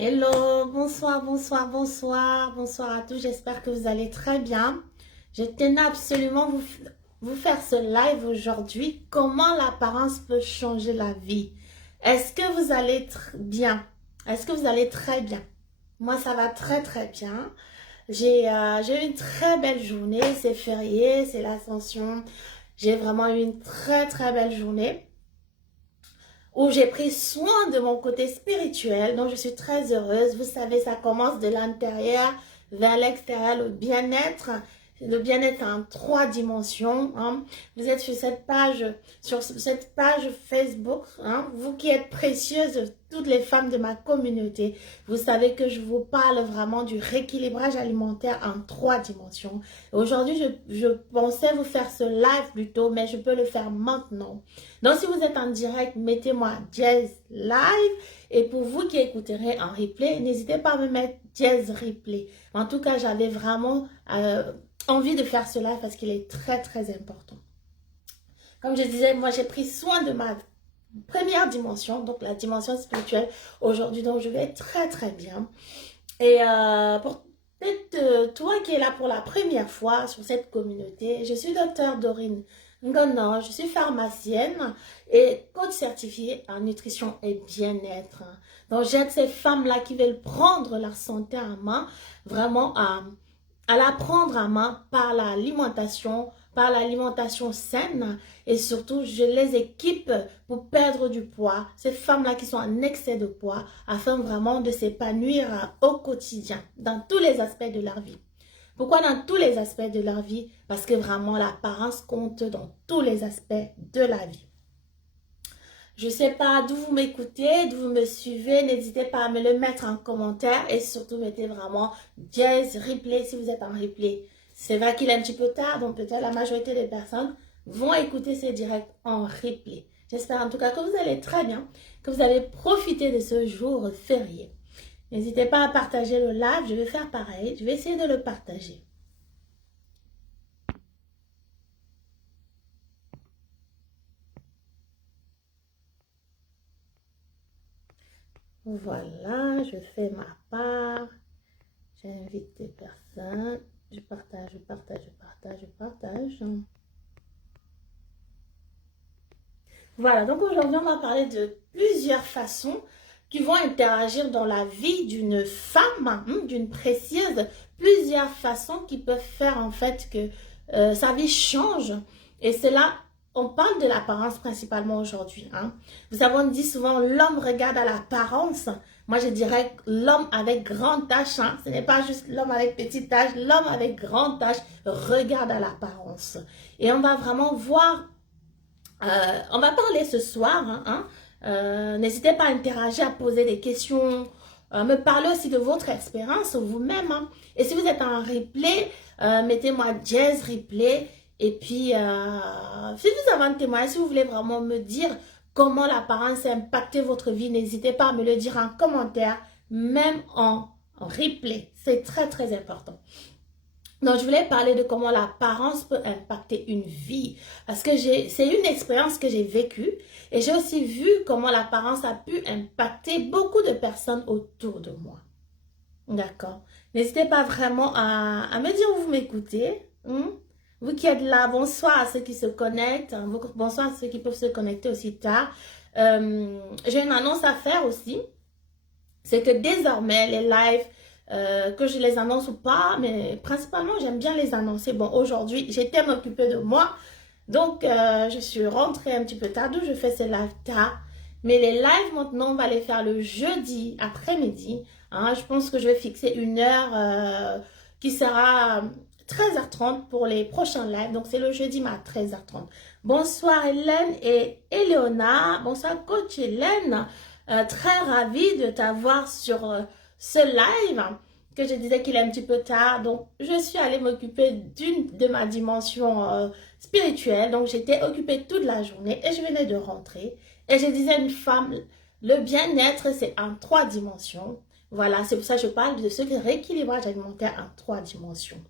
Hello, bonsoir, bonsoir, bonsoir, bonsoir à tous. J'espère que vous allez très bien. Je tenais absolument vous faire ce live aujourd'hui. Comment l'apparence peut changer la vie? Est-ce que vous allez bien? Est-ce que vous allez très bien? Moi, ça va très très bien. J'ai eu une très belle journée. C'est férié, c'est l'Ascension. J'ai vraiment eu une très très belle journée où j'ai pris soin de mon côté spirituel, donc je suis très heureuse. Vous savez, ça commence de l'intérieur vers l'extérieur, le bien-être en 3 dimensions. Hein. Vous êtes sur cette page Facebook, hein, vous qui êtes précieuses, toutes les femmes de ma communauté, vous savez que je vous parle vraiment du rééquilibrage alimentaire en 3 dimensions. Aujourd'hui, je pensais vous faire ce live plus tôt, mais je peux le faire maintenant. Donc, si vous êtes en direct, mettez-moi Jazz Live. Et pour vous qui écouterez en replay, n'hésitez pas à me mettre Jazz Replay. En tout cas, j'avais vraiment envie de faire ce live parce qu'il est très, très important. Comme je disais, moi, j'ai pris soin de ma première dimension, donc la dimension spirituelle aujourd'hui. Donc, je vais être très, très bien. Et pour peut-être toi qui es là pour la première fois sur cette communauté, je suis docteur Dorine Ngono, je suis pharmacienne et coach certifiée en nutrition et bien-être. Donc j'aide ces femmes-là qui veulent prendre leur santé en main, vraiment à la prendre en main par l'alimentation saine, et surtout je les équipe pour perdre du poids, ces femmes-là qui sont en excès de poids, afin vraiment de s'épanouir au quotidien, dans tous les aspects de leur vie. Pourquoi dans tous les aspects de leur vie? Parce que vraiment l'apparence compte dans tous les aspects de la vie. Je ne sais pas d'où vous m'écoutez, d'où vous me suivez. N'hésitez pas à me le mettre en commentaire et surtout mettez vraiment Jazz Replay si vous êtes en replay. C'est vrai qu'il est un petit peu tard, donc peut-être la majorité des personnes vont écouter ces directs en replay. J'espère en tout cas que vous allez très bien, que vous avez profité de ce jour férié. N'hésitez pas à partager le live, je vais faire pareil, je vais essayer de le partager. Voilà, je fais ma part, j'invite des personnes, je partage, je partage, je partage, je partage. Voilà, donc aujourd'hui on va parler de plusieurs façons qui vont interagir dans la vie d'une femme, d'une précieuse, plusieurs façons qui peuvent faire en fait que sa vie change. Et c'est là, on parle de l'apparence principalement aujourd'hui. Vous savez, on dit souvent l'homme regarde à l'apparence. Moi je dirais l'homme avec grande tache, ce n'est pas juste l'homme avec petite tache, l'homme avec grande tache regarde à l'apparence. Et on va vraiment voir. On va parler ce soir. N'hésitez pas à interagir, à poser des questions, me parler aussi de votre expérience vous-même. Et si vous êtes en replay, mettez-moi Jazz Replay. Et puis, si vous avez un témoignage, si vous voulez vraiment me dire comment l'apparence a impacté votre vie, n'hésitez pas à me le dire en commentaire, même en replay. C'est très, très important. Donc, je voulais parler de comment l'apparence peut impacter une vie. Parce que c'est une expérience que j'ai vécue. Et j'ai aussi vu comment l'apparence a pu impacter beaucoup de personnes autour de moi. D'accord. N'hésitez pas vraiment à me dire où vous m'écoutez. Vous qui êtes là, bonsoir à ceux qui se connectent. Bonsoir à ceux qui peuvent se connecter aussi tard. J'ai une annonce à faire aussi. C'est que désormais, les lives... que je les annonce ou pas, mais principalement j'aime bien les annoncer. Bon, aujourd'hui j'étais m'occuper de moi, donc je suis rentrée un petit peu tard, d'où je fais ces lives tard. Mais les lives maintenant on va les faire le jeudi après-midi. Je pense que je vais fixer une heure qui sera 13h30 pour les prochains lives. Donc c'est le jeudi à 13h30. Bonsoir Hélène et Eleona. Bonsoir coach Hélène. Très ravie de t'avoir sur ce live, que je disais qu'il est un petit peu tard. Donc je suis allée m'occuper de ma dimension spirituelle. Donc j'étais occupée toute la journée et je venais de rentrer. Et je disais à une femme, le bien-être c'est en 3 dimensions. Voilà, c'est pour ça que je parle de ce rééquilibrage alimentaire en 3 dimensions.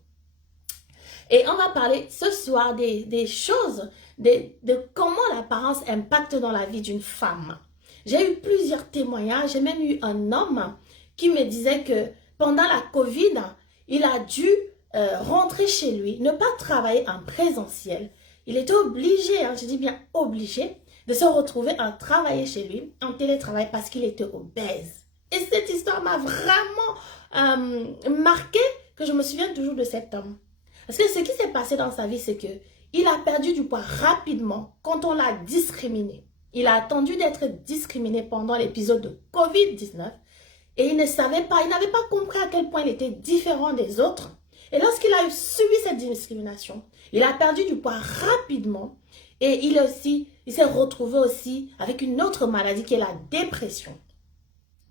Et on va parler ce soir des choses, de comment l'apparence impacte dans la vie d'une femme. J'ai eu plusieurs témoignages, j'ai même eu un homme qui me disait que pendant la Covid, il a dû rentrer chez lui, ne pas travailler en présentiel. Il était obligé, je dis bien obligé, de se retrouver à travailler chez lui, en télétravail, parce qu'il était obèse. Et cette histoire m'a vraiment marqué, que je me souviens toujours de cet homme. Parce que ce qui s'est passé dans sa vie, c'est que il a perdu du poids rapidement quand on l'a discriminé. Il a attendu d'être discriminé pendant l'épisode de Covid-19 et il ne savait pas, il n'avait pas compris à quel point il était différent des autres. Et lorsqu'il a subi cette discrimination, il a perdu du poids rapidement et il s'est retrouvé aussi avec une autre maladie qui est la dépression.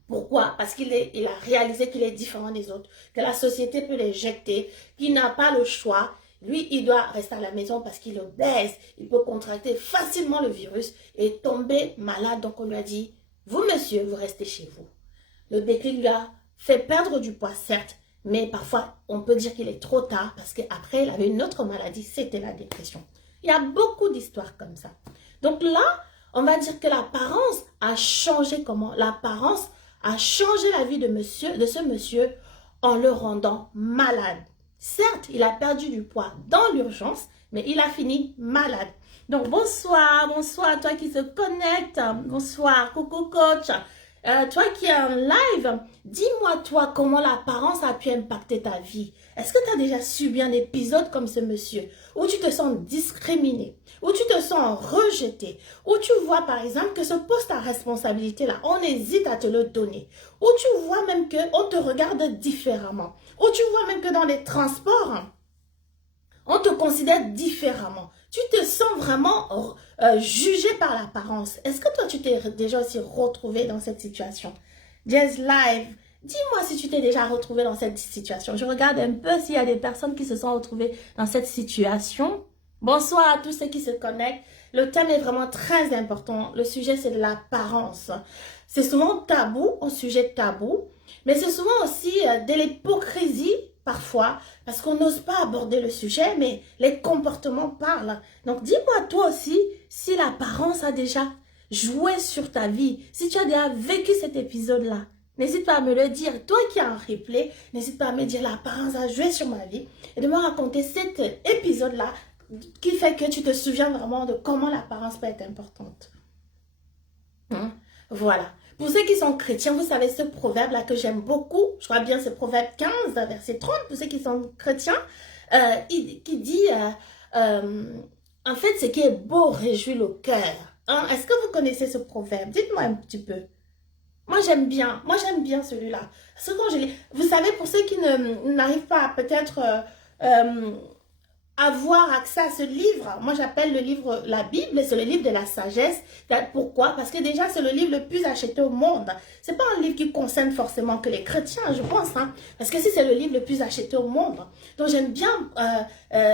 Pourquoi? Parce qu'il a réalisé qu'il est différent des autres, que la société peut l'éjecter, qu'il n'a pas le choix. Lui, il doit rester à la maison parce qu'il est obèse. Il peut contracter facilement le virus et tomber malade. Donc, on lui a dit, vous, monsieur, vous restez chez vous. Le déclic lui a fait perdre du poids, certes, mais parfois, on peut dire qu'il est trop tard parce qu'après, il avait une autre maladie, c'était la dépression. Il y a beaucoup d'histoires comme ça. Donc là, on va dire que l'apparence a changé comment? L'apparence a changé la vie de ce monsieur en le rendant malade. Certes, il a perdu du poids dans l'urgence, mais il a fini malade. Donc, bonsoir à toi qui se connecte. Bonsoir, coucou coach. Toi qui es en live, dis-moi toi comment l'apparence a pu impacter ta vie. Est-ce que tu as déjà subi un épisode comme ce monsieur, où tu te sens discriminé, où tu te sens rejeté, où tu vois par exemple que ce poste à responsabilité là, on hésite à te le donner, où tu vois même qu'on te regarde différemment, où tu vois même que dans les transports, on te considère différemment. Tu te sens vraiment jugé par l'apparence. Est-ce que toi, tu t'es déjà aussi retrouvé dans cette situation? Jazz Live, dis-moi si tu t'es déjà retrouvé dans cette situation. Je regarde un peu s'il y a des personnes qui se sont retrouvées dans cette situation. Bonsoir à tous ceux qui se connectent. Le thème est vraiment très important. Le sujet, c'est de l'apparence. C'est souvent tabou, un sujet tabou, mais c'est souvent aussi de l'hypocrisie, parfois, parce qu'on n'ose pas aborder le sujet, mais les comportements parlent. Donc, dis-moi toi aussi si l'apparence a déjà joué sur ta vie, si tu as déjà vécu cet épisode-là. N'hésite pas à me le dire. Toi qui as un replay, n'hésite pas à me dire l'apparence a joué sur ma vie et de me raconter cet épisode-là qui fait que tu te souviens vraiment de comment l'apparence peut être importante. Voilà. Pour ceux qui sont chrétiens, vous savez ce proverbe-là que j'aime beaucoup. Je crois bien c'est proverbe 15, verset 30, pour ceux qui sont chrétiens, qui dit, en fait, ce qui est beau réjouit le cœur. Est-ce que vous connaissez ce proverbe? Dites-moi un petit peu. Moi, j'aime bien celui-là. Parce que quand je lis, vous savez, pour ceux qui n'arrivent pas à peut-être avoir accès à ce livre, moi j'appelle le livre la Bible, c'est le livre de la sagesse. Pourquoi? Parce que déjà c'est le livre le plus acheté au monde. C'est pas un livre qui concerne forcément que les chrétiens, je pense, parce que si c'est le livre le plus acheté au monde. Donc j'aime bien,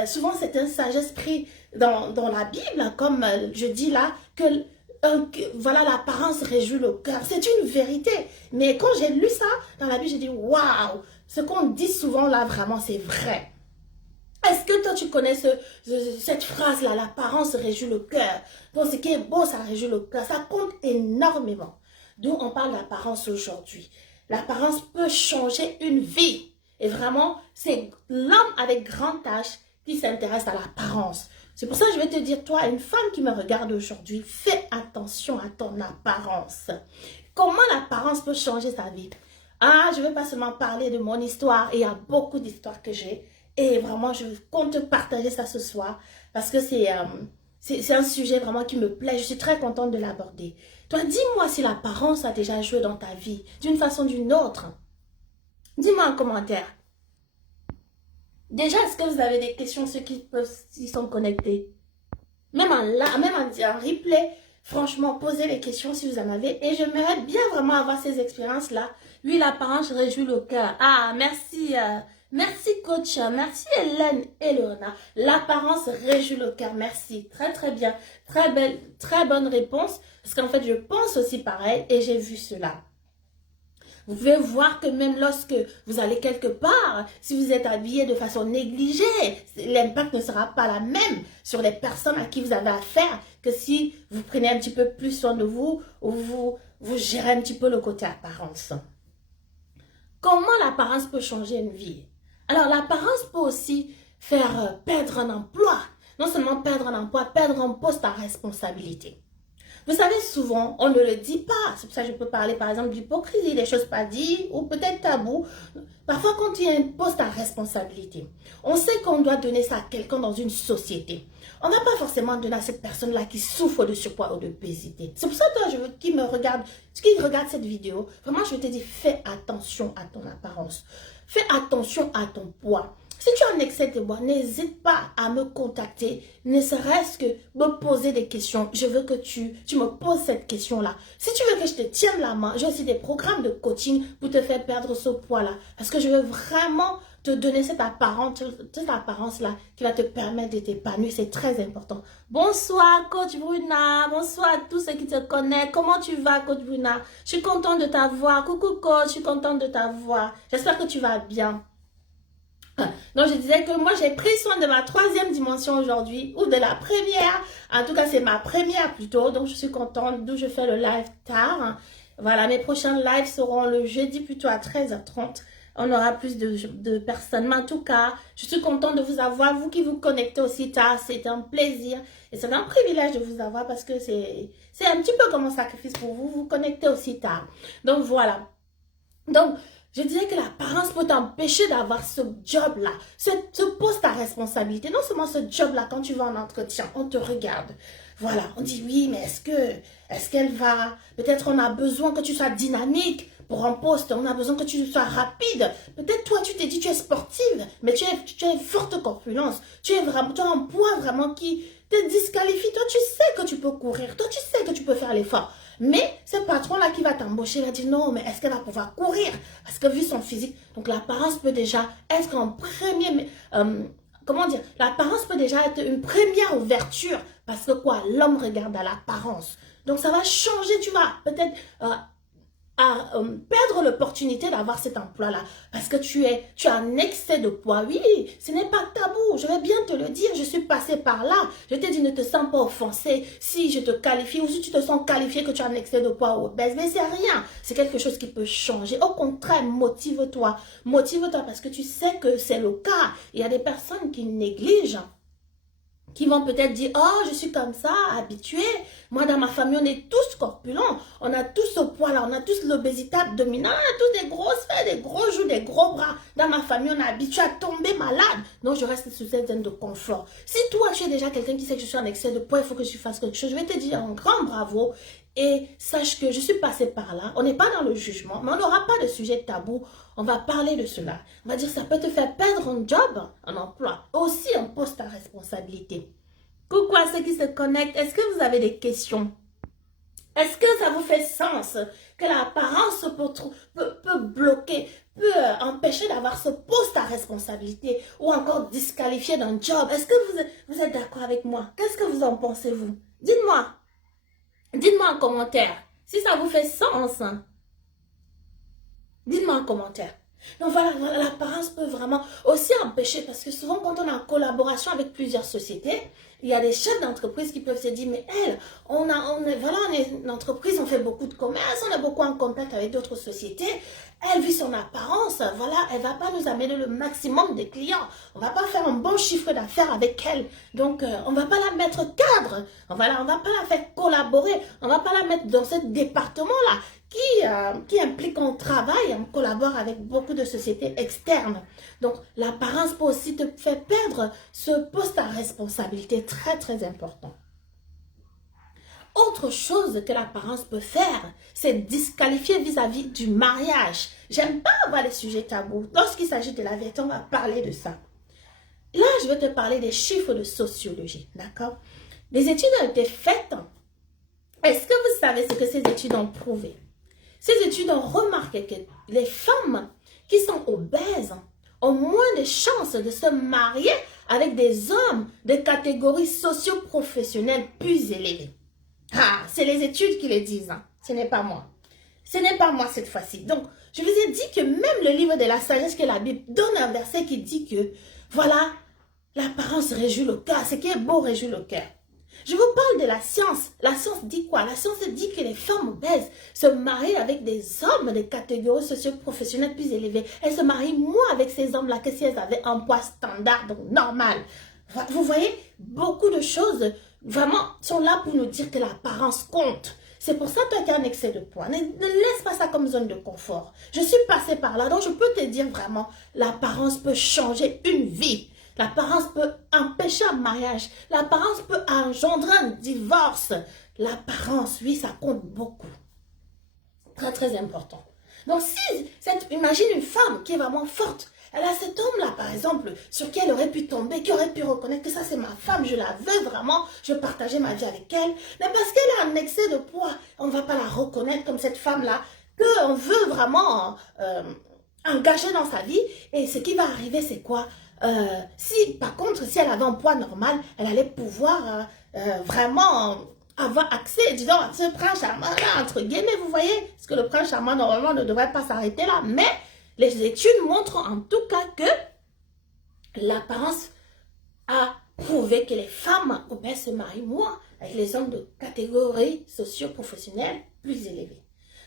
souvent c'est une sagesse prise dans la Bible, comme je dis là, que voilà, l'apparence réjouit le cœur. C'est une vérité. Mais quand j'ai lu ça dans la Bible, j'ai dit waouh, ce qu'on dit souvent là, vraiment, c'est vrai. Est-ce que toi, tu connais cette phrase-là, l'apparence réjouit le cœur? Donc, ce qui est beau, ça réjouit le cœur. Ça compte énormément. D'où on parle d'apparence aujourd'hui. L'apparence peut changer une vie. Et vraiment, c'est l'homme avec grand H qui s'intéresse à l'apparence. C'est pour ça que je vais te dire, toi, une femme qui me regarde aujourd'hui, fais attention à ton apparence. Comment l'apparence peut changer sa vie? Je ne vais pas seulement parler de mon histoire. Et il y a beaucoup d'histoires que j'ai. Et vraiment, je compte partager ça ce soir parce que c'est un sujet vraiment qui me plaît. Je suis très contente de l'aborder. Toi, dis-moi si l'apparence a déjà joué dans ta vie d'une façon ou d'une autre. Dis-moi en commentaire. Déjà, est-ce que vous avez des questions, ceux qui sont connectés? Même en replay, franchement, posez les questions si vous en avez. Et j'aimerais bien vraiment avoir ces expériences-là. Oui, l'apparence réjouit le cœur. Merci. Merci coach, merci Hélène et Léona. L'apparence réjouit le cœur, merci. Très très bien, très belle, très bonne réponse. Parce qu'en fait, je pense aussi pareil et j'ai vu cela. Vous pouvez voir que même lorsque vous allez quelque part, si vous êtes habillé de façon négligée, l'impact ne sera pas la même sur les personnes à qui vous avez affaire que si vous prenez un petit peu plus soin de vous ou vous gérez un petit peu le côté apparence. Comment l'apparence peut changer une vie? Alors, l'apparence peut aussi faire perdre un emploi. Non seulement perdre un emploi, perdre un poste à responsabilité. Vous savez, souvent, on ne le dit pas. C'est pour ça que je peux parler, par exemple, d'hypocrisie, des choses pas dites ou peut-être tabou. Parfois, quand il y a un poste à responsabilité, on sait qu'on doit donner ça à quelqu'un dans une société. On n'a pas forcément donné à cette personne-là qui souffre de surpoids ou d'obésité. C'est pour ça que toi, qui regarde cette vidéo, vraiment, je te dis, fais attention à ton apparence. Fais attention à ton poids. Si tu as un excès de poids, n'hésite pas à me contacter, ne serait-ce que me poser des questions. Je veux que tu me poses cette question-là. Si tu veux que je te tienne la main, j'ai aussi des programmes de coaching pour te faire perdre ce poids-là. Parce que je veux vraiment te donner cette apparence-là qui va te permettre de t'épanouir. C'est très important. Bonsoir, Coach Bruna. Bonsoir à tous ceux qui te connaissent. Comment tu vas, Coach Bruna? Je suis contente de t'avoir. Coucou, Coach. Je suis contente de t'avoir. J'espère que tu vas bien. Donc, je disais que moi, j'ai pris soin de ma troisième dimension aujourd'hui, ou de la première. En tout cas, c'est ma première plutôt. Donc, je suis contente, d'où je fais le live tard. Voilà, mes prochains lives seront le jeudi plutôt à 13h30. On aura plus de personnes. Mais en tout cas, je suis contente de vous avoir. Vous qui vous connectez aussi tard, c'est un plaisir. Et c'est un privilège de vous avoir parce que c'est un petit peu comme un sacrifice pour vous. Vous connectez aussi tard. Donc, voilà. Donc, je disais que l'apparence peut t'empêcher d'avoir ce job-là, ce poste à responsabilité. Non seulement ce job-là, quand tu vas en entretien, on te regarde. Voilà, on dit oui, mais est-ce qu'elle va? Peut-être on a besoin que tu sois dynamique pour un poste. On a besoin que tu sois rapide. Peut-être toi, tu t'es dit tu es sportive, mais tu es forte corpulence. Tu as un poids vraiment qui te disqualifie. Toi, tu sais que tu peux courir. Toi, tu sais que tu peux faire l'effort. Mais ce patron-là qui va t'embaucher va dire non, mais est-ce qu'elle va pouvoir courir? Parce que vu son physique, donc l'apparence peut déjà être en premier, comment dire? L'apparence peut déjà être une première ouverture parce que quoi? L'homme regarde à l'apparence. Donc ça va changer, tu vas peut-être perdre l'opportunité d'avoir cet emploi-là parce que tu as un excès de poids. Oui, ce n'est pas tabou, je vais bien te le dire, je suis passée par là. Je t'ai dit, ne te sens pas offensé si je te qualifie ou si tu te sens qualifié que tu as un excès de poids ou obèse, mais c'est rien, c'est quelque chose qui peut changer. Au contraire, motive-toi parce que tu sais que c'est le cas. Il y a des personnes qui négligent, qui vont peut-être dire, oh, je suis comme ça, habituée. Moi, dans ma famille, on est tous corpulents. On a tous ce poids-là. On a tous l'obésité abdominale. On a tous des grosses fesses, des gros joues, des gros bras. Dans ma famille, on est habitué à tomber malade. Donc, je reste sous cette zone de confort. Si toi, tu es déjà quelqu'un qui sait que je suis en excès de poids, il faut que je fasse quelque chose. Je vais te dire un grand bravo. Et sache que je suis passée par là. On n'est pas dans le jugement, mais on n'aura pas de sujet tabou. On va parler de cela. On va dire que ça peut te faire perdre un job, un emploi, aussi un poste à responsabilité. Coucou à ceux qui se connectent. Est-ce que vous avez des questions? Est-ce que ça vous fait sens que l'apparence peut bloquer, peut empêcher d'avoir ce poste à responsabilité ou encore disqualifier d'un job? Est-ce que vous êtes d'accord avec moi? Qu'est-ce que vous en pensez, vous? Dites-moi. Dites-moi en commentaire si ça vous fait sens. Dites-moi en commentaire. Donc voilà, l'apparence peut vraiment aussi empêcher parce que souvent quand on est en collaboration avec plusieurs sociétés, il y a des chefs d'entreprise qui peuvent se dire mais elle, on est une entreprise, on fait beaucoup de commerce, on est beaucoup en contact avec d'autres sociétés. Elle, vu son apparence, voilà, elle va pas nous amener le maximum de clients. On va pas faire un bon chiffre d'affaires avec elle. Donc, on va pas la mettre cadre. Voilà, on va pas la faire collaborer. On va pas la mettre dans ce département-là qui implique qu'on travaille, on collabore avec beaucoup de sociétés externes. Donc, l'apparence peut aussi te faire perdre ce poste à responsabilité très, très important. Autre chose que l'apparence peut faire, c'est disqualifier vis-à-vis du mariage. J'aime pas avoir les sujets tabous. Lorsqu'il s'agit de la vérité, on va parler de ça. Là, je vais te parler des chiffres de sociologie, d'accord? Les études ont été faites. Est-ce que vous savez ce que ces études ont prouvé? Ces études ont remarqué que les femmes qui sont obèses ont moins de chances de se marier avec des hommes de catégories socio-professionnelles plus élevées. Ah, c'est les études qui le disent, hein. Ce n'est pas moi. Ce n'est pas moi cette fois-ci. Donc, je vous ai dit que même le livre de la sagesse que la Bible donne un verset qui dit que, voilà, l'apparence réjouit le cœur. Ce qui est beau réjouit le cœur. Je vous parle de la science. La science dit quoi? La science dit que les femmes obèses se marient avec des hommes de catégories socio-professionnelles plus élevées. Elles se marient moins avec ces hommes-là que si elles avaient un poids standard, donc normal. Vous voyez, beaucoup de choses vraiment sont là pour nous dire que l'apparence compte. C'est pour ça que toi qui as un excès de poids, ne laisse pas ça comme zone de confort. Je suis passée par là, donc je peux te dire vraiment, l'apparence peut changer une vie. L'apparence peut empêcher un mariage. L'apparence peut engendrer un divorce. L'apparence, oui, ça compte beaucoup. Très, très important. Donc, si, imagine une femme qui est vraiment forte. Elle a cet homme-là, par exemple, sur qui elle aurait pu tomber, qui aurait pu reconnaître que ça, c'est ma femme, je la veux vraiment, je veux partager ma vie avec elle. Mais parce qu'elle a un excès de poids, on ne va pas la reconnaître comme cette femme-là, qu'on veut vraiment engager dans sa vie. Et ce qui va arriver, c'est quoi? Par contre, si elle avait un poids normal, elle allait pouvoir vraiment avoir accès, disons, à ce prince charmant là, entre guillemets, vous voyez, parce que le prince charmant, normalement, ne devrait pas s'arrêter là, mais les études montrent en tout cas que l'apparence a prouvé que les femmes obèses se marient moins avec les hommes de catégorie socio-professionnelle plus élevée.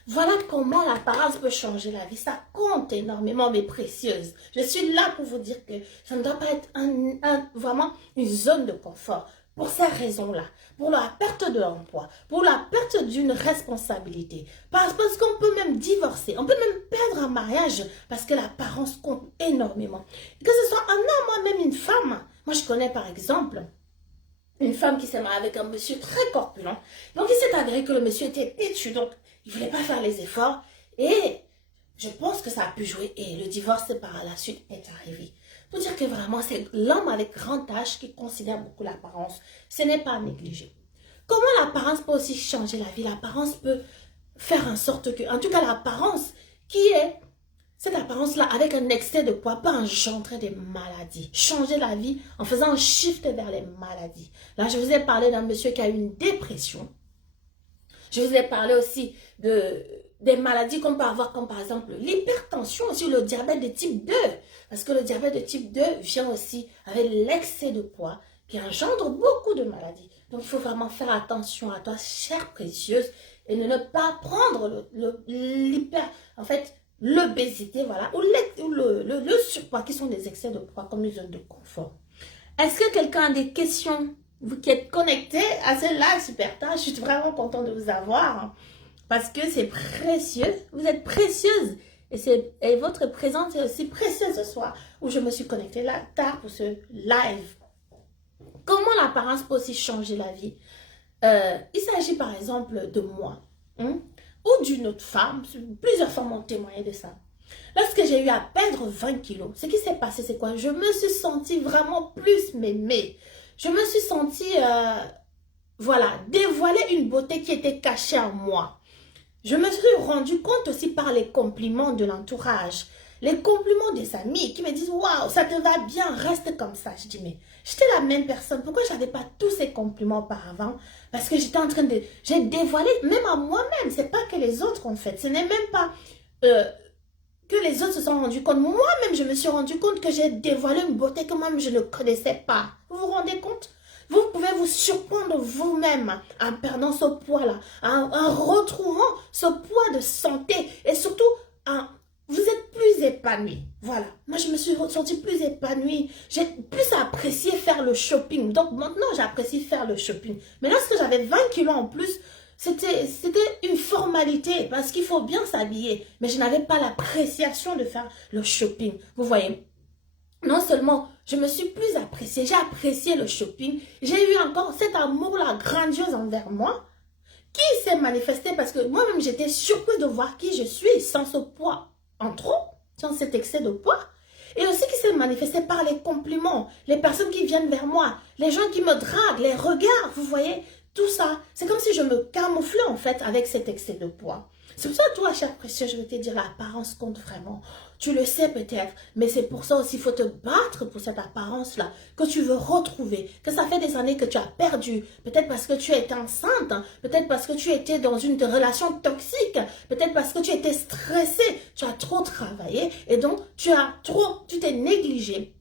Voilà comment l'apparence peut changer la vie. Ça compte énormément, mes précieuses. Je suis là pour vous dire que ça ne doit pas être vraiment une zone de confort. Pour ces raisons-là, pour la perte de l'emploi, pour la perte d'une responsabilité, parce qu'on peut même divorcer, on peut même perdre un mariage parce que l'apparence compte énormément. Que ce soit un homme ou même une femme. Moi, je connais par exemple une femme qui s'est mariée avec un monsieur très corpulent. Donc, il s'est avéré que le monsieur était têtu, donc il ne voulait pas faire les efforts. Et je pense que ça a pu jouer. Et le divorce par la suite est arrivé. Pour dire que vraiment, c'est l'homme avec grand H qui considère beaucoup l'apparence. Ce n'est pas à négliger. Comment l'apparence peut aussi changer la vie? L'apparence peut faire en sorte que, en tout cas l'apparence qui est, cette apparence-là avec un excès de poids peut engendrer des maladies. Changer la vie en faisant un shift vers les maladies. Là, je vous ai parlé d'un monsieur qui a eu une dépression. Je vous ai parlé aussi des maladies qu'on peut avoir, comme par exemple l'hypertension, aussi le diabète de type 2. Parce que le diabète de type 2 vient aussi avec l'excès de poids qui engendre beaucoup de maladies. Donc, il faut vraiment faire attention à toi, chère précieuse, et ne pas prendre l'obésité, voilà, ou le surpoids, qui sont des excès de poids comme une zone de confort. Est-ce que quelqu'un a des questions? Vous qui êtes connectés à ce live super tard, je suis vraiment contente de vous avoir parce que c'est précieux. Vous êtes précieuse et votre présence est aussi précieuse ce soir où je me suis connectée là tard pour ce live. Comment l'apparence peut aussi changer la vie? Il s'agit par exemple de moi ou d'une autre femme. Plusieurs femmes ont témoigné de ça. Lorsque j'ai eu à perdre 20 kilos, ce qui s'est passé, c'est quoi? Je me suis sentie vraiment plus m'aimer. Je me suis sentie, dévoiler une beauté qui était cachée en moi. Je me suis rendu compte aussi par les compliments de l'entourage, les compliments des amis qui me disent « Waouh, ça te va bien, reste comme ça ». Je dis « Mais j'étais la même personne, pourquoi je n'avais pas tous ces compliments auparavant ?» Parce que j'étais en train de... J'ai dévoilé même à moi-même, c'est pas que les autres ont fait, ce n'est même pas... que les autres se sont rendus compte. Moi-même, je me suis rendu compte que j'ai dévoilé une beauté que moi-même je ne connaissais pas. Vous vous rendez compte? Vous pouvez vous surprendre vous-même en perdant ce poids-là, en retrouvant ce poids de santé et surtout, vous êtes plus épanoui. Voilà. Moi, je me suis sentie plus épanouie. J'ai plus apprécié faire le shopping. Donc, maintenant, j'apprécie faire le shopping. Mais lorsque j'avais 20 kilos en plus, c'était une formalité parce qu'il faut bien s'habiller. Mais je n'avais pas l'appréciation de faire le shopping. Vous voyez, non seulement je me suis plus appréciée, j'ai apprécié le shopping. J'ai eu encore cet amour-là grandiose envers moi qui s'est manifesté parce que moi-même j'étais surprise de voir qui je suis sans ce poids en trop, sans cet excès de poids. Et aussi qui s'est manifesté par les compliments, les personnes qui viennent vers moi, les gens qui me draguent, les regards, vous voyez. Tout ça, c'est comme si je me camouflais en fait avec cet excès de poids. C'est pour ça, toi, cher précieux, je vais te dire, l'apparence compte vraiment. Tu le sais peut-être, mais c'est pour ça aussi qu'il faut te battre pour cette apparence-là, que tu veux retrouver, que ça fait des années que tu as perdu, peut-être parce que tu étais enceinte, peut-être parce que tu étais dans une relation toxique, peut-être parce que tu étais stressé, tu as trop travaillé et donc tu t'es négligé.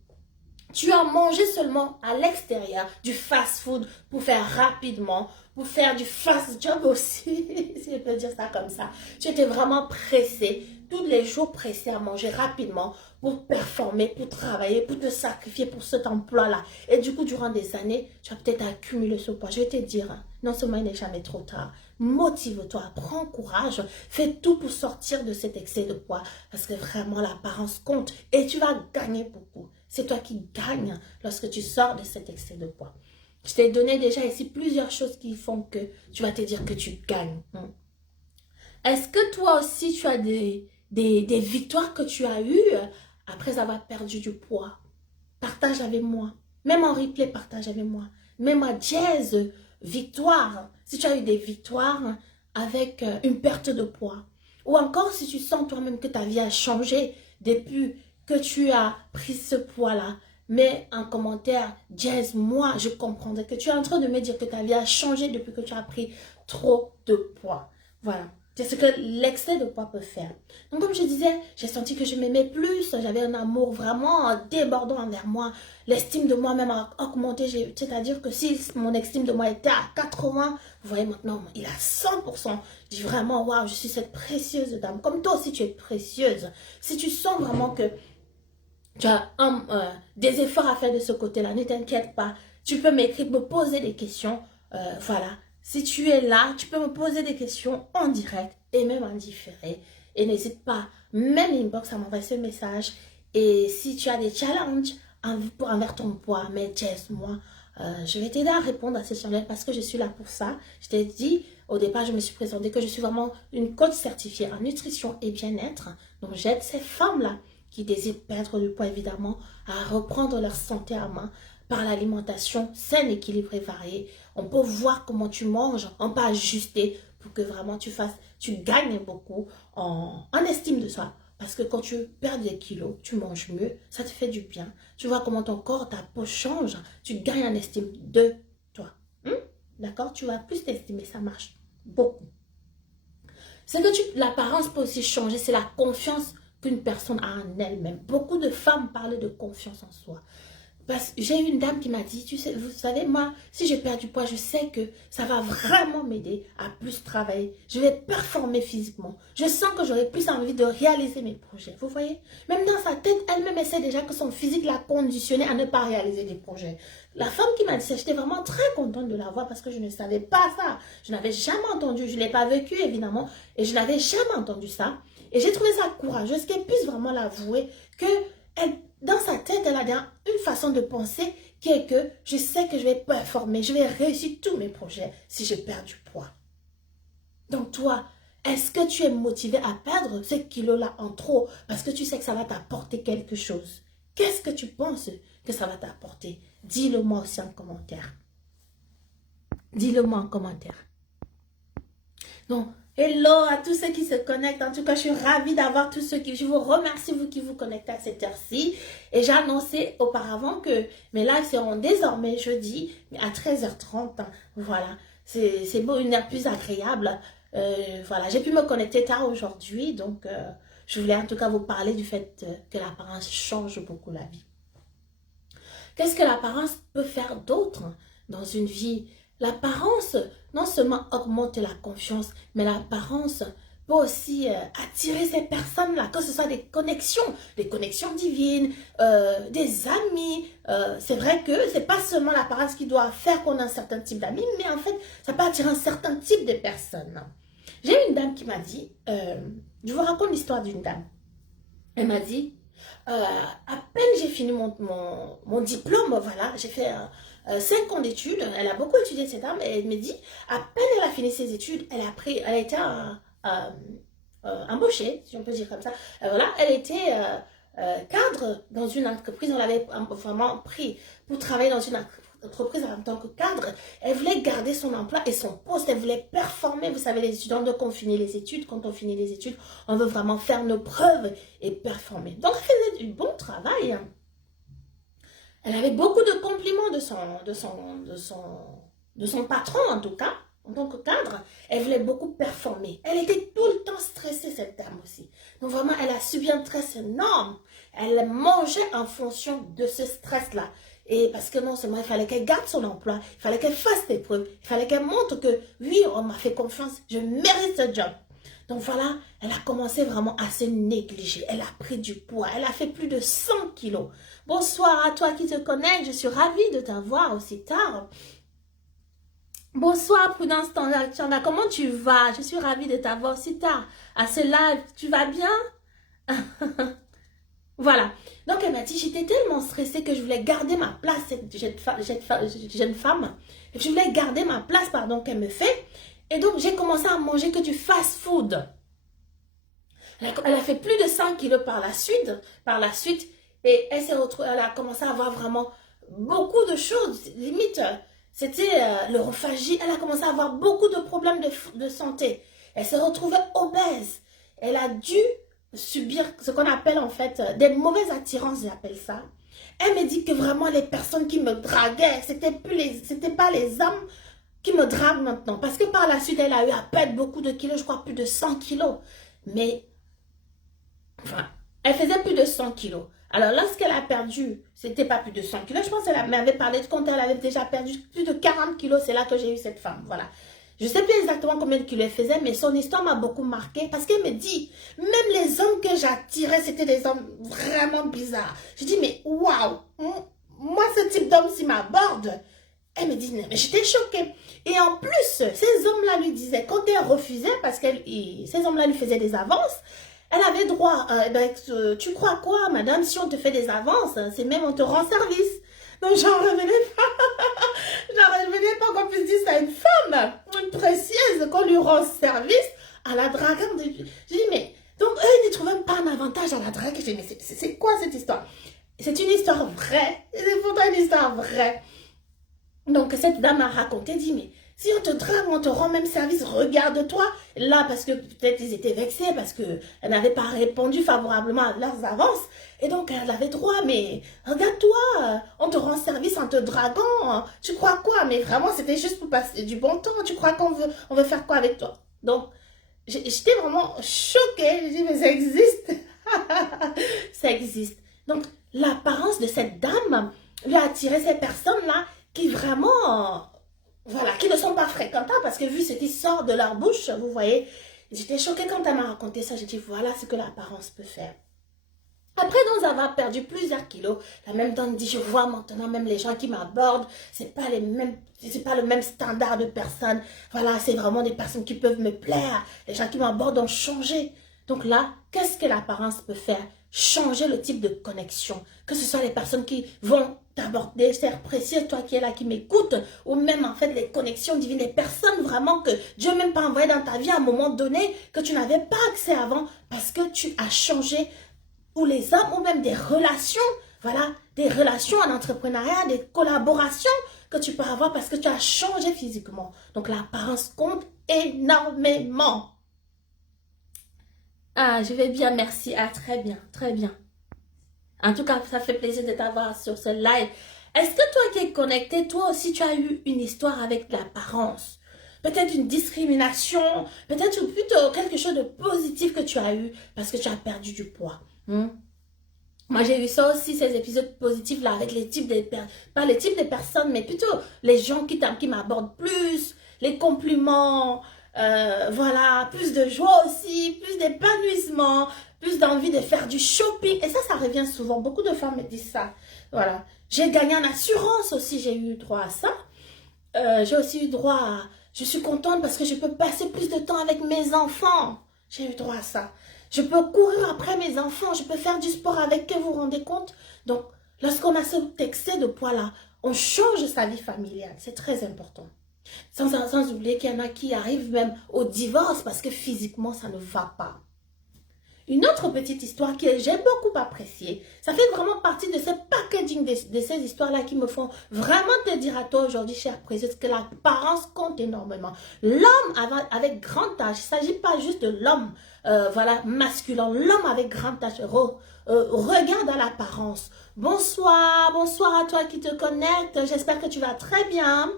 Tu as mangé seulement à l'extérieur du fast-food pour faire rapidement, pour faire du fast-job aussi, si je peux dire ça comme ça. Tu étais vraiment pressé, tous les jours pressé à manger rapidement pour performer, pour travailler, pour te sacrifier pour cet emploi-là. Et du coup, durant des années, tu as peut-être accumulé ce poids. Je vais te dire, non seulement il n'est jamais trop tard, motive-toi, prends courage, fais tout pour sortir de cet excès de poids parce que vraiment l'apparence compte et tu vas gagner beaucoup. C'est toi qui gagnes lorsque tu sors de cet excès de poids. Je t'ai donné déjà ici plusieurs choses qui font que tu vas te dire que tu gagnes. Est-ce que toi aussi tu as des victoires que tu as eues après avoir perdu du poids? Partage avec moi. Même en replay, partage avec moi. Même à Jazz, victoire. Si tu as eu des victoires avec une perte de poids. Ou encore si tu sens toi-même que ta vie a changé depuis que tu as pris ce poids-là. Mets en commentaire, Jazz, moi, je comprendrai que tu es en train de me dire que ta vie a changé depuis que tu as pris trop de poids. Voilà. C'est ce que l'excès de poids peut faire. Donc, comme je disais, j'ai senti que je m'aimais plus. J'avais un amour vraiment débordant envers moi. L'estime de moi-même a augmenté. C'est-à-dire que si mon estime de moi était à 80, vous voyez maintenant, il est à 100%. Je dis vraiment, waouh, je suis cette précieuse dame. Comme toi aussi, tu es précieuse. Si tu sens vraiment que tu as des efforts à faire de ce côté-là, ne t'inquiète pas. Tu peux m'écrire, me poser des questions. Voilà. Si tu es là, tu peux me poser des questions en direct et même en différé. Et n'hésite pas, même inbox, à m'envoyer ce message. Et si tu as des challenges envers ton poids, mais Jess, moi, je vais t'aider à répondre à ces challenges parce que je suis là pour ça. Je t'ai dit, au départ, je me suis présentée que je suis vraiment une coach certifiée en nutrition et bien-être. Donc, j'aide ces femmes-là qui désirent perdre du poids, évidemment, à reprendre leur santé en main par l'alimentation saine, équilibrée, variée. On peut voir comment tu manges, on peut ajuster pour que vraiment tu gagnes beaucoup en estime de soi. Parce que quand tu perds des kilos, tu manges mieux, ça te fait du bien. Tu vois comment ton corps, ta peau change, tu gagnes en estime de toi. D'accord? Tu vas plus t'estimer, ça marche beaucoup. C'est que l'apparence peut aussi changer, c'est la confiance qu'une personne a en elle-même. Beaucoup de femmes parlent de confiance en soi. Parce que j'ai eu une dame qui m'a dit, tu sais, vous savez, moi, si je perds du poids, je sais que ça va vraiment m'aider à plus travailler. Je vais performer physiquement. Je sens que j'aurai plus envie de réaliser mes projets. Vous voyez? Même dans sa tête, elle-même essaie déjà que son physique l'a conditionnée à ne pas réaliser des projets. La femme qui m'a dit ça, j'étais vraiment très contente de la voir parce que je ne savais pas ça. Je n'avais jamais entendu, je ne l'ai pas vécu évidemment, et je n'avais jamais entendu ça. Et j'ai trouvé ça courageuse qu'elle puisse vraiment l'avouer que dans sa tête, elle a une façon de penser qui est que je sais que je vais performer, je vais réussir tous mes projets si je perds du poids. Donc toi, est-ce que tu es motivé à perdre ces kilos-là en trop parce que tu sais que ça va t'apporter quelque chose? Qu'est-ce que tu penses que ça va t'apporter? Dis-le moi aussi en commentaire. Dis-le moi en commentaire. Donc, hello à tous ceux qui se connectent. En tout cas, je suis ravie d'avoir tous ceux qui... Je vous remercie, vous qui vous connectez à cette heure-ci. Et j'ai annoncé auparavant que mes lives seront désormais jeudi à 13h30. Voilà, c'est beau, une heure plus agréable. Voilà, j'ai pu me connecter tard aujourd'hui. Donc, je voulais en tout cas vous parler du fait que l'apparence change beaucoup la vie. Qu'est-ce que l'apparence peut faire d'autre dans une vie? L'apparence, non seulement augmente la confiance, mais l'apparence peut aussi attirer ces personnes-là, que ce soit des connexions divines, des amis. C'est vrai que c'est pas seulement l'apparence qui doit faire qu'on a un certain type d'amis, mais en fait, ça peut attirer un certain type de personnes. J'ai une dame qui m'a dit, je vous raconte l'histoire d'une dame. Elle m'a dit, à peine j'ai fini mon diplôme, voilà, j'ai fait 5 ans d'études, elle a beaucoup étudié cette dame, et elle me dit, à peine elle a fini ses études, elle a été embauchée, si on peut dire comme ça, voilà, elle était cadre dans une entreprise, on l'avait vraiment pris pour travailler dans une entreprise en tant que cadre. Elle voulait garder son emploi et son poste, elle voulait performer. Vous savez, les étudiants, donc on finit les études, quand on finit les études, on veut vraiment faire nos preuves et performer. Donc elle faisait du bon travail. Elle avait beaucoup de compliments de son patron en tout cas. en tant que cadre, elle voulait beaucoup performer. Elle était tout le temps stressée, cette dame aussi. Donc vraiment, elle a subi un stress énorme. Elle mangeait en fonction de ce stress-là. Et parce que non seulement il fallait qu'elle garde son emploi, il fallait qu'elle fasse des preuves, il fallait qu'elle montre que oui, on m'a fait confiance, je mérite ce job. Donc voilà, elle a commencé vraiment à se négliger. Elle a pris du poids. Elle a fait plus de 100 kilos. Bonsoir à toi qui te connais. Je suis ravie de t'avoir aussi tard. Bonsoir Prudence Tanda. Comment tu vas? Je suis ravie de t'avoir aussi tard. À ce live, tu vas bien? Voilà. Donc elle m'a dit, j'étais tellement stressée que je voulais garder ma place, cette jeune femme. Je voulais garder ma place, pardon, qu'elle me fait. Et donc, j'ai commencé à manger que du fast-food. Elle a fait plus de 100 kilos par la suite. Et elle s'est retrouvée, elle a commencé à avoir vraiment beaucoup de choses. Limite, c'était l'orophagie. Elle a commencé à avoir beaucoup de problèmes de santé. Elle s'est retrouvée obèse. Elle a dû subir ce qu'on appelle en fait des mauvaises attirances, j'appelle ça. Elle me dit que vraiment les personnes qui me draguaient, c'était pas les hommes qui me drague maintenant. Parce que par la suite, elle a eu à perdre beaucoup de kilos, je crois plus de 100 kilos. Mais, enfin, elle faisait plus de 100 kilos. Alors, lorsqu'elle a perdu, c'était pas plus de 100 kilos, je pense qu'elle m'avait parlé de quand elle avait déjà perdu plus de 40 kilos, c'est là que j'ai eu cette femme, voilà. Je sais plus exactement combien de kilos elle faisait, mais son histoire m'a beaucoup marqué parce qu'elle me dit, même les hommes que j'attirais, c'était des hommes vraiment bizarres. Je dis, mais waouh, moi, ce type d'homme, s'il m'aborde, elle me dit, mais j'étais choquée. Et en plus, ces hommes-là lui disaient, quand elle refusait, parce que ces hommes-là lui faisaient des avances, elle avait droit, tu crois quoi, madame, si on te fait des avances, c'est même on te rend service. Donc j'en revenais pas. J'en revenais pas qu'on puisse dire ça à une femme, une précieuse, qu'on lui rend service à la drague. Je dis, mais, donc eux, ils ne trouvent même pas un avantage à la drague. Je dis, mais c'est quoi cette histoire? C'est une histoire vraie. C'est pourtant une histoire vraie. Donc, cette dame a raconté, dit, mais si on te drague, on te rend même service, regarde-toi. Là, parce que peut-être ils étaient vexés, parce qu'elle n'avait pas répondu favorablement à leurs avances. Et donc, elle avait droit, mais regarde-toi, on te rend service en te draguant. Tu crois quoi? Mais vraiment, c'était juste pour passer du bon temps. Tu crois qu'on veut faire quoi avec toi? Donc, j'étais vraiment choquée. J'ai dit, mais ça existe. Ça existe. Donc, l'apparence de cette dame lui a attiré ces personnes-là qui vraiment, voilà, qui ne sont pas fréquentables parce que vu ce qui sort de leur bouche, vous voyez, j'étais choquée quand elle m'a raconté ça. J'ai dit, voilà ce que l'apparence peut faire. Après, nous avoir perdu plusieurs kilos, la même dame dit, je vois maintenant même les gens qui m'abordent, c'est pas le même standard de personnes. Voilà, c'est vraiment des personnes qui peuvent me plaire. Les gens qui m'abordent ont changé. Donc là, qu'est-ce que l'apparence peut faire? Changer le type de connexion. Que ce soit les personnes qui vont t'aborder, c'est précieux, toi qui es là, qui m'écoute, ou même en fait les connexions divines, les personnes vraiment que Dieu n'a même pas envoyé dans ta vie à un moment donné, que tu n'avais pas accès avant, parce que tu as changé, ou les hommes, ou même des relations, voilà, des relations en entrepreneuriat, des collaborations que tu peux avoir parce que tu as changé physiquement. Donc l'apparence compte énormément. Ah, je vais bien, merci. Ah, très bien, très bien. En tout cas, ça fait plaisir de t'avoir sur ce live. Est-ce que toi qui es connecté, toi aussi, tu as eu une histoire avec l'apparence? Peut-être une discrimination, peut-être plutôt quelque chose de positif que tu as eu parce que tu as perdu du poids. Moi, j'ai eu ça aussi, ces épisodes positifs là, avec les types de pas les types de personnes, mais plutôt les gens qui m'abordent plus, les compliments, voilà, plus de joie aussi, plus d'épanouissement, plus d'envie de faire du shopping. Et ça revient souvent. Beaucoup de femmes me disent ça. Voilà. J'ai gagné en assurance aussi, j'ai eu droit à ça. J'ai aussi eu droit à... Je suis contente parce que je peux passer plus de temps avec mes enfants. J'ai eu droit à ça. Je peux courir après mes enfants. Je peux faire du sport avec eux, vous vous rendez compte? Donc, lorsqu'on a cet excès de poids-là, on change sa vie familiale. C'est très important. Sans oublier qu'il y en a qui arrivent même au divorce parce que physiquement, ça ne va pas. Une autre petite histoire que j'ai beaucoup appréciée, ça fait vraiment partie de ce packaging de ces histoires-là qui me font vraiment te dire à toi aujourd'hui, chère précieuse, que l'apparence compte énormément. L'homme avec grand H, il ne s'agit pas juste de l'homme voilà, masculin, l'homme avec grand H, regarde à l'apparence. Bonsoir, bonsoir à toi qui te connecte, j'espère que tu vas très bien.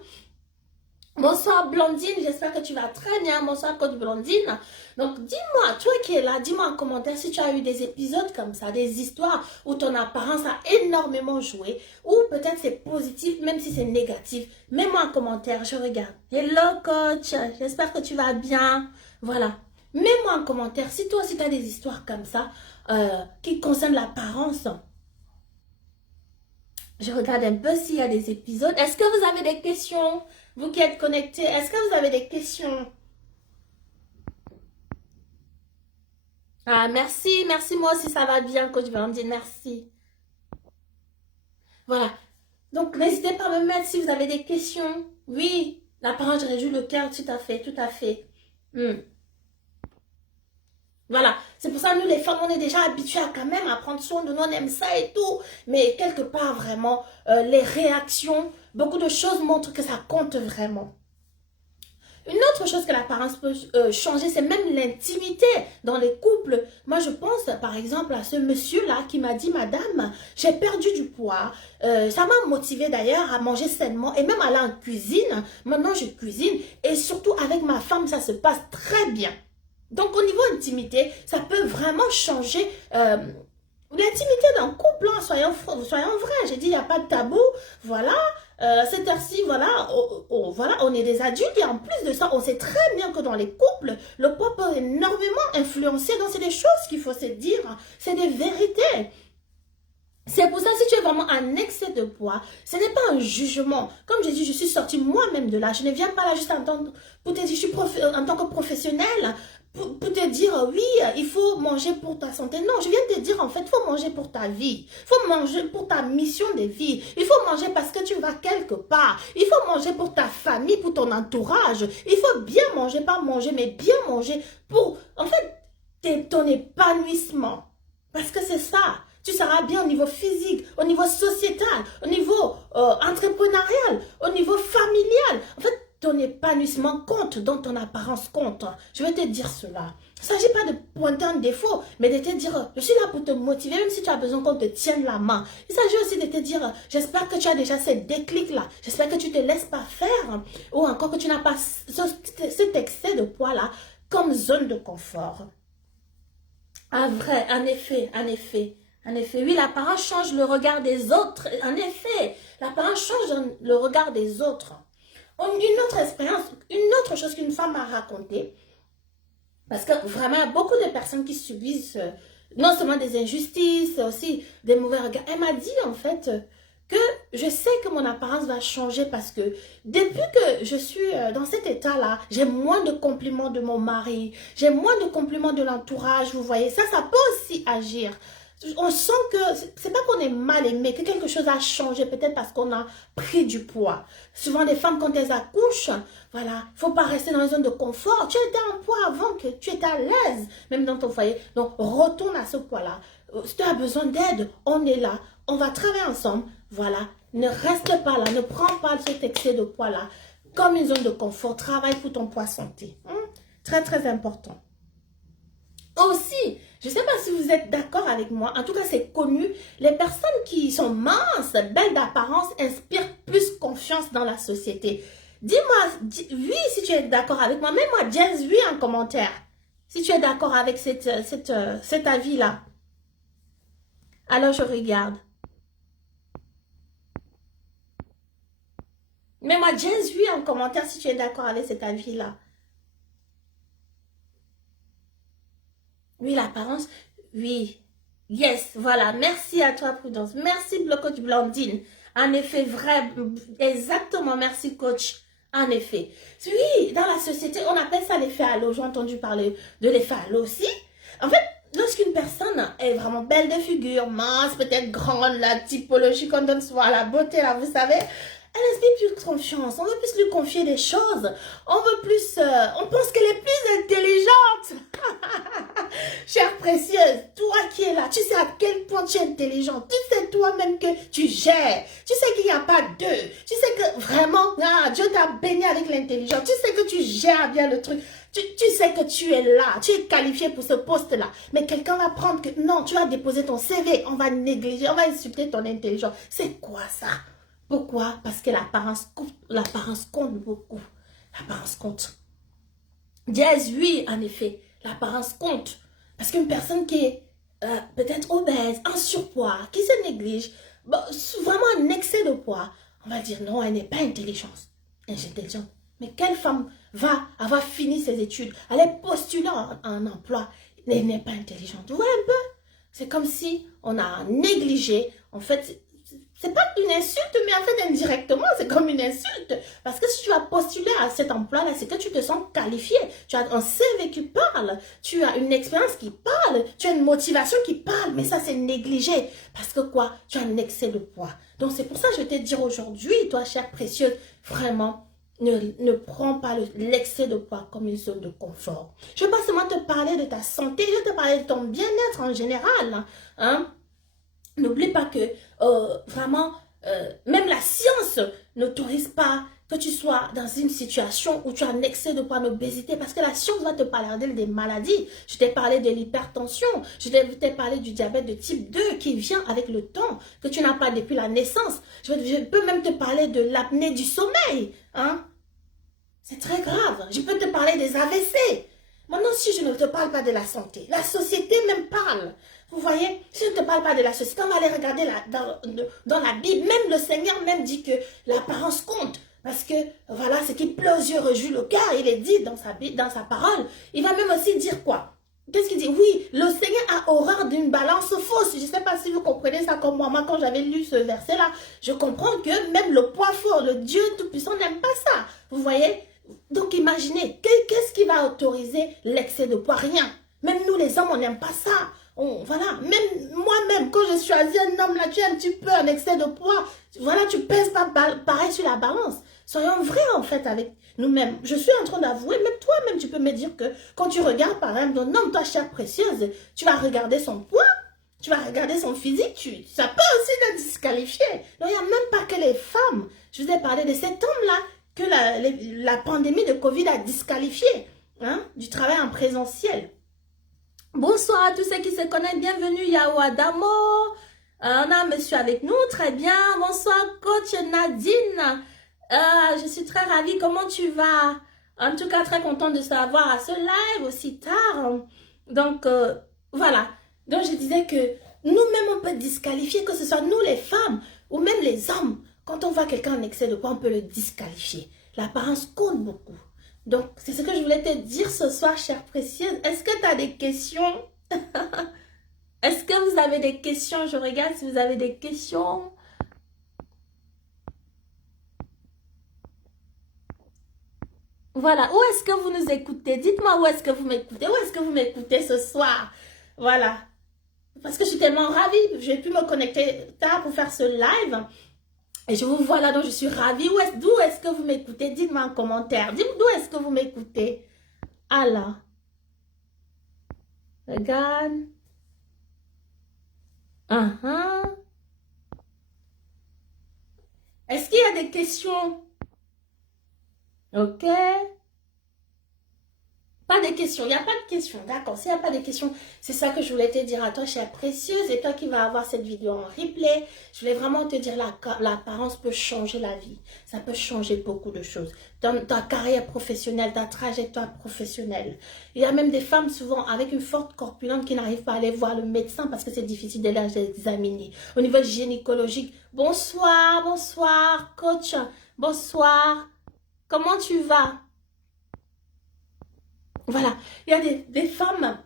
Bonsoir Blondine, j'espère que tu vas très bien. Bonsoir Coach Blondine. Donc dis-moi, toi qui es là, dis-moi en commentaire si tu as eu des épisodes comme ça, des histoires où ton apparence a énormément joué, ou peut-être c'est positif, même si c'est négatif. Mets-moi en commentaire, je regarde. Hello Coach, j'espère que tu vas bien. Voilà. Mets-moi en commentaire si toi aussi tu as des histoires comme ça qui concernent l'apparence. Je regarde un peu s'il y a des épisodes. Est-ce que vous avez des questions? Vous qui êtes connectés, est-ce que vous avez des questions? Ah, merci, merci. Moi aussi, ça va bien, Coach Blandine. Merci. Voilà. Donc, n'hésitez pas à me mettre si vous avez des questions. Oui, l'apparence réduit le cœur, tout à fait, tout à fait. Hmm. Voilà, c'est pour ça que nous les femmes, on est déjà habitués à quand même à prendre soin de nous, on aime ça et tout. Mais quelque part, vraiment, les réactions, beaucoup de choses montrent que ça compte vraiment. Une autre chose que l'apparence peut changer, c'est même l'intimité dans les couples. Moi, je pense par exemple à ce monsieur-là qui m'a dit, Madame, j'ai perdu du poids. Ça m'a motivé d'ailleurs à manger sainement et même aller en cuisine. Maintenant, je cuisine et surtout avec ma femme, ça se passe très bien. Donc, au niveau intimité, ça peut vraiment changer l'intimité d'un couple, hein, soyons vrais. J'ai dit, il n'y a pas de tabou. Voilà. Cette heure-ci, voilà, voilà, on est des adultes et en plus de ça, on sait très bien que dans les couples, le poids peut énormément influencer. Donc, c'est des choses qu'il faut se dire. C'est des vérités. C'est pour ça, si tu es vraiment en excès de poids, ce n'est pas un jugement. Comme je dis, je suis sortie moi-même de là. Je ne viens pas là juste en tant, pour te dire, je suis en tant que professionnelle pour te dire, oui, il faut manger pour ta santé. Non, je viens te dire, en fait, il faut manger pour ta vie. Il faut manger pour ta mission de vie. Il faut manger parce que tu vas quelque part. Il faut manger pour ta famille, pour ton entourage. Il faut bien manger, pas manger, mais bien manger pour, en fait, ton épanouissement. Parce que c'est ça. Tu seras bien au niveau physique, au niveau sociétal, au niveau entrepreneurial, au niveau familial. En fait, ton épanouissement compte, donc ton apparence compte. Je vais te dire cela. Il ne s'agit pas de pointer un défaut, mais de te dire, je suis là pour te motiver, même si tu as besoin qu'on te tienne la main. Il s'agit aussi de te dire, j'espère que tu as déjà ce déclic-là. J'espère que tu ne te laisses pas faire, ou encore que tu n'as pas cet excès de poids-là comme zone de confort. Ah vrai, en effet, en effet. En effet, oui, l'apparence change le regard des autres. En effet, l'apparence change le regard des autres. Une autre expérience, une autre chose qu'une femme m'a racontée, parce que vraiment, il y a beaucoup de personnes qui subissent non seulement des injustices, aussi des mauvais regards. Elle m'a dit en fait que je sais que mon apparence va changer parce que depuis que je suis dans cet état-là, j'ai moins de compliments de mon mari, j'ai moins de compliments de l'entourage, vous voyez. Ça peut aussi agir. On sent que c'est pas qu'on est mal aimé, que quelque chose a changé, peut-être parce qu'on a pris du poids. Souvent, les femmes, quand elles accouchent, voilà, il faut pas rester dans une zone de confort. Tu étais en poids avant, que tu étais à l'aise, même dans ton foyer. Donc, retourne à ce poids-là. Si tu as besoin d'aide, on est là. On va travailler ensemble. Voilà. Ne reste pas là. Ne prends pas cet excès de poids-là comme une zone de confort. Travaille pour ton poids santé. Très, très important. Aussi, je ne sais pas si vous êtes d'accord avec moi, en tout cas c'est connu, les personnes qui sont minces, belles d'apparence, inspirent plus confiance dans la société. Dis-moi, oui, si tu es d'accord avec moi, mets-moi Jazz, oui en commentaire, si tu es d'accord avec cet avis-là. Alors je regarde. Mets-moi Jazz, oui en commentaire si tu es d'accord avec cet avis-là. Oui, l'apparence, oui. Yes, voilà. Merci à toi, Prudence. Merci, coach Blandine. En effet, vrai, exactement. Merci, coach. En effet. Oui, dans la société, on appelle ça l'effet halo. J'ai entendu parler de l'effet halo aussi. En fait, lorsqu'une personne est vraiment belle de figure, mince, peut-être grande, la typologie qu'on donne souvent à la beauté, là, vous savez, elle inspire plus confiance. On veut plus lui confier des choses. On veut plus, on pense qu'elle est plus intelligente. Chère précieuse, toi qui es là, tu sais à quel point tu es intelligente. Tu sais toi-même que tu gères. Tu sais qu'il n'y a pas deux. Tu sais que vraiment, Dieu t'a béni avec l'intelligence. Tu sais que tu gères bien le truc. Tu sais que tu es là. Tu es qualifié pour ce poste-là. Mais quelqu'un va prendre que non, tu vas déposer ton CV. On va négliger, on va insulter ton intelligence. C'est quoi ça? Pourquoi? Parce que l'apparence compte beaucoup. l'apparence compte. Dièse, oui, en effet, l'apparence compte. Parce qu'une personne qui est peut-être obèse, en surpoids, qui se néglige, bon, vraiment un excès de poids, on va dire non, elle n'est pas intelligente. Mais quelle femme va avoir fini ses études, elle est postulée en emploi, elle n'est pas intelligente. Vous voyez un peu? C'est comme si on a négligé, en fait, c'est pas une insulte, mais en fait, indirectement, c'est comme une insulte. Parce que si tu as postulé à cet emploi-là, c'est que tu te sens qualifié. Tu as un CV qui parle, tu as une expérience qui parle, tu as une motivation qui parle, mais ça, c'est négligé. Parce que quoi? Tu as un excès de poids. Donc, c'est pour ça que je vais te dire aujourd'hui, toi, chère précieuse, vraiment, ne prends pas l'excès de poids comme une zone de confort. Je ne vais pas seulement te parler de ta santé, je vais te parler de ton bien-être en général. Hein? N'oublie pas que vraiment, même la science n'autorise pas que tu sois dans une situation où tu as un excès de poids, d'obésité, parce que la science va te parler des maladies. Je t'ai parlé de l'hypertension, je t'ai parlé du diabète de type 2 qui vient avec le temps, que tu n'as pas depuis la naissance. Je peux même te parler de l'apnée du sommeil. Hein? C'est très grave. Je peux te parler des AVC. Maintenant, si je ne te parle pas de la santé, la société même parle. Vous voyez, si je ne te parle pas de la société, on va aller regarder dans la Bible. Même le Seigneur même dit que l'apparence compte. Parce que, voilà, ce qui plaît aux yeux réjouit le cœur. Il est dit dans sa parole. Il va même aussi dire quoi? Qu'est-ce qu'il dit? Oui, le Seigneur a horreur d'une balance fausse. Je ne sais pas si vous comprenez ça comme moi. Moi, quand j'avais lu ce verset-là, je comprends que même le poids fort, le Dieu Tout-Puissant n'aime pas ça. Vous voyez? Donc, imaginez, qu'est-ce qui va autoriser l'excès de poids? Rien. Même nous, les hommes, on n'aime pas ça. Voilà, même moi-même, quand je choisis un homme, là, tu as un petit peu un excès de poids. Voilà, tu pèses pas pareil sur la balance. Soyons vrais, en fait, avec nous-mêmes. Je suis en train d'avouer, même toi-même, tu peux me dire que quand tu regardes, par exemple, ton homme, toi, chère précieuse, tu vas regarder son poids, tu vas regarder son physique, ça peut aussi te disqualifier. Donc, il n'y a même pas que les femmes. Je vous ai parlé de cet homme-là que la pandémie de Covid a disqualifié du travail en présentiel. Bonsoir à tous ceux qui se connaissent, bienvenue Yao Adamo. On a un monsieur avec nous, très bien. Bonsoir coach Nadine. Je suis très ravie, comment tu vas? En tout cas, très contente de savoir à ce live aussi tard. Donc, voilà. Donc, je disais que nous-mêmes, on peut disqualifier, que ce soit nous les femmes ou même les hommes. Quand on voit quelqu'un en excès de poids, on peut le disqualifier. L'apparence compte beaucoup. Donc, c'est ce que je voulais te dire ce soir, chère précieuse. Est-ce que tu as des questions? Est-ce que vous avez des questions? Je regarde si vous avez des questions. Voilà. Où est-ce que vous nous écoutez? Dites-moi où est-ce que vous m'écoutez. Où est-ce que vous m'écoutez ce soir? Voilà. Parce que je suis tellement ravie. J'ai pu me connecter tard pour faire ce live. Et je vous vois là, donc je suis ravie. D'où est-ce que vous m'écoutez? Dites-moi en commentaire. Dites-moi d'où est-ce que vous m'écoutez. Alors. Regarde. Est-ce qu'il y a des questions? Ok. Pas de questions, il n'y a pas de questions, d'accord. S'il n'y a pas de questions, c'est ça que je voulais te dire à toi, chère précieuse, et toi qui vas avoir cette vidéo en replay. Je voulais vraiment te dire, l'apparence peut changer la vie. Ça peut changer beaucoup de choses. Dans ta carrière professionnelle, ta trajectoire professionnelle. Il y a même des femmes souvent avec une forte corpulence qui n'arrivent pas à aller voir le médecin parce que c'est difficile de les examiner. Au niveau gynécologique, bonsoir, bonsoir, coach, bonsoir. Comment tu vas? Voilà, il y a des femmes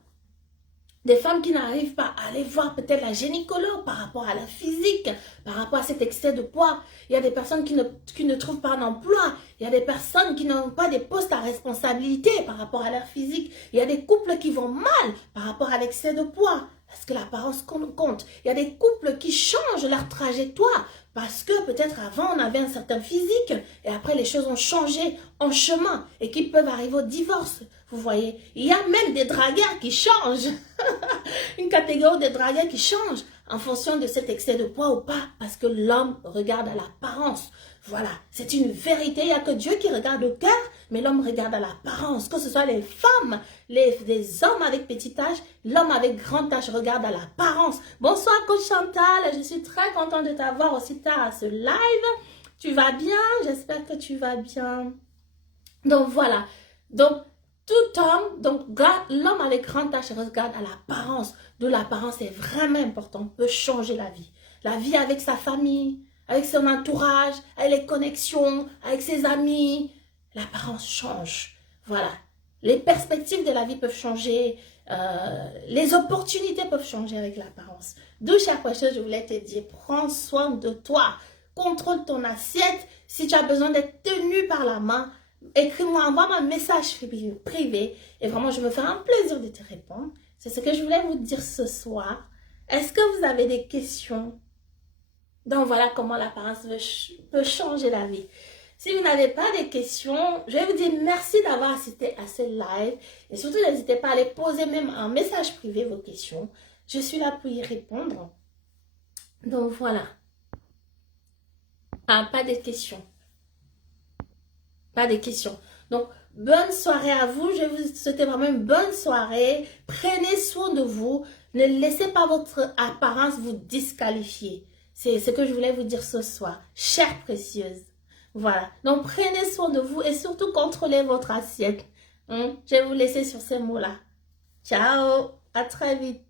qui n'arrivent pas à aller voir peut-être la gynécologue par rapport à la physique, par rapport à cet excès de poids. Il y a des personnes qui ne trouvent pas d'emploi. Il y a des personnes qui n'ont pas des postes à responsabilité par rapport à leur physique. Il y a des couples qui vont mal par rapport à l'excès de poids. Parce que l'apparence compte. Il y a des couples qui changent leur trajectoire. Parce que peut-être avant, on avait un certain physique. Et après, les choses ont changé en chemin. Et qui peuvent arriver au divorce. Vous voyez, il y a même des dragueurs qui changent. Une catégorie de dragueurs qui change en fonction de cet excès de poids ou pas. Parce que l'homme regarde à l'apparence. Voilà, c'est une vérité. Il n'y a que Dieu qui regarde le cœur, mais l'homme regarde à l'apparence. Que ce soit les femmes, les hommes avec petit âge, l'homme avec grand âge regarde à l'apparence. Bonsoir, coach Chantal. Je suis très contente de t'avoir aussi tard à ce live. Tu vas bien? J'espère que tu vas bien. Donc voilà. Donc tout homme, donc l'homme avec grande tâche regarde à l'apparence. De l'apparence est vraiment important. Peut changer la vie. La vie avec sa famille, avec son entourage, avec les connexions, avec ses amis. L'apparence change. Voilà. Les perspectives de la vie peuvent changer. Les opportunités peuvent changer avec l'apparence. D'où chaque fois, je voulais te dire, prends soin de toi. Contrôle ton assiette. Si tu as besoin d'être tenu par la main, écris-moi, envoie-moi un message privé et vraiment, je me ferai un plaisir de te répondre. C'est ce que je voulais vous dire ce soir. Est-ce que vous avez des questions? Donc, voilà comment l'apparence peut changer la vie. Si vous n'avez pas de questions, je vais vous dire merci d'avoir assisté à ce live. Et surtout, n'hésitez pas à aller poser même un message privé vos questions. Je suis là pour y répondre. Donc, voilà. Ah, pas de questions. Pas de questions. Donc, bonne soirée à vous. Je vous souhaite vraiment une bonne soirée. Prenez soin de vous. Ne laissez pas votre apparence vous disqualifier. C'est ce que je voulais vous dire ce soir. Chère précieuse. Voilà. Donc, prenez soin de vous et surtout contrôlez votre assiette. Je vais vous laisser sur ces mots-là. Ciao. À très vite.